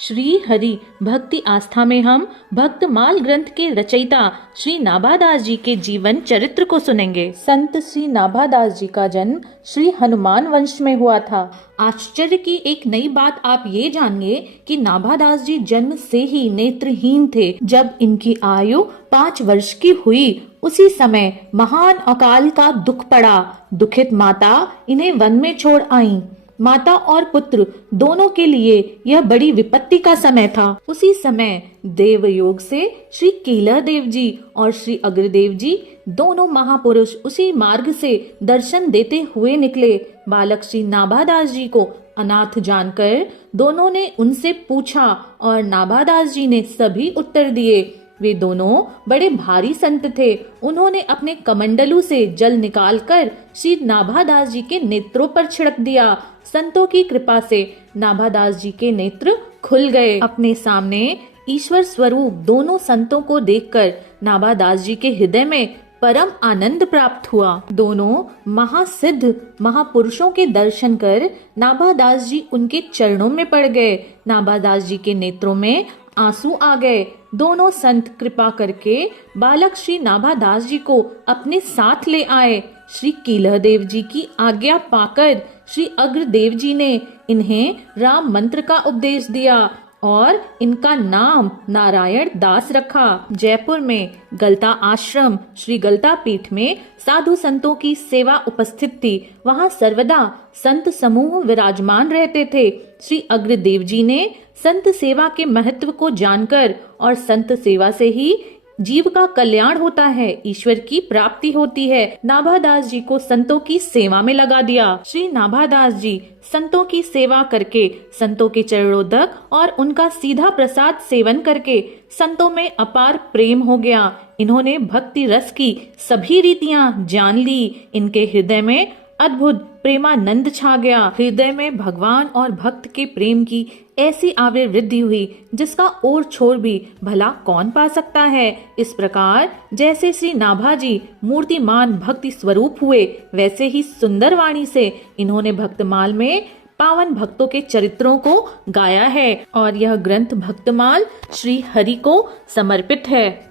श्री हरि भक्ति आस्था में हम भक्तमाल ग्रंथ के रचयिता श्री नाभादास जी के जीवन चरित्र को सुनेंगे। संत श्री नाभादास जी का जन्म श्री हनुमान वंश में हुआ था। आश्चर्य की एक नई बात आप ये जानिए कि नाभादास जी जन्म से ही नेत्रहीन थे। जब इनकी आयु 5 वर्ष की हुई उसी समय महान अकाल का दुख पड़ा। दुखित माता इन्हें वन में छोड़ आईं। माता और पुत्र दोनों के लिए यह बड़ी विपत्ति का समय था। उसी समय देवयोग से श्री कीलह देव जी और श्री अग्रदेव जी दोनों महापुरुष उसी मार्ग से दर्शन देते हुए निकले। बालक श्री नाभादास जी को अनाथ जानकर दोनों ने उनसे पूछा और नाभादास जी ने सभी उत्तर दिए। वे दोनों बड़े भारी संत थे। उन्होंने अपने कमंडलू से जल निकालकर श्री नाभादास जी के नेत्रों पर छिड़क दिया। संतों की कृपा से नाभादास जी के नेत्र खुल गए। अपने सामने ईश्वर स्वरूप दोनों संतों को देखकर नाभादास जी के हृदय में परम आनंद प्राप्त हुआ। दोनों महासिद्ध महापुरुषों के दर्शन कर नाभादास जी उनके चरणों में पड़ गए। नाभादास जी के नेत्रों में आंसू आ गए। दोनों संत कृपा करके बालक श्री नाभादास जी को अपने साथ ले आए। श्री कीलह देव जी की आज्ञा पाकर श्री अग्रदेव जी ने इन्हें राम मंत्र का उपदेश दिया और इनका नाम नारायण दास रखा। जयपुर में गलता आश्रम श्री गलता पीठ में साधु संतों की सेवा उपस्थित थी। वहां सर्वदा संत समूह विराजमान रहते थे। श्री अग्रदेव जी ने संत सेवा के महत्व को जानकर और संत सेवा से ही जीव का कल्याण होता है, ईश्वर की प्राप्ति होती है, नाभादास जी को संतों की सेवा में लगा दिया। श्री नाभादास जी संतों की सेवा करके संतों के चरणोदक और उनका सीधा प्रसाद सेवन करके संतों में अपार प्रेम हो गया। इन्होंने भक्ति रस की सभी रीतियां जान ली। इनके हृदय में अद्भुत प्रेमानंद छा गया। हृदय में भगवान और भक्त के प्रेम की ऐसी आवृत्ति हुई जिसका ओर छोर भी भला कौन पा सकता है। इस प्रकार जैसे श्री नाभा जी मूर्तिमान भक्ति स्वरूप हुए, वैसे ही सुंदर वाणी से इन्होंने भक्तमाल में पावन भक्तों के चरित्रों को गाया है और यह ग्रंथ भक्तमाल श्री हरि को समर्पित है।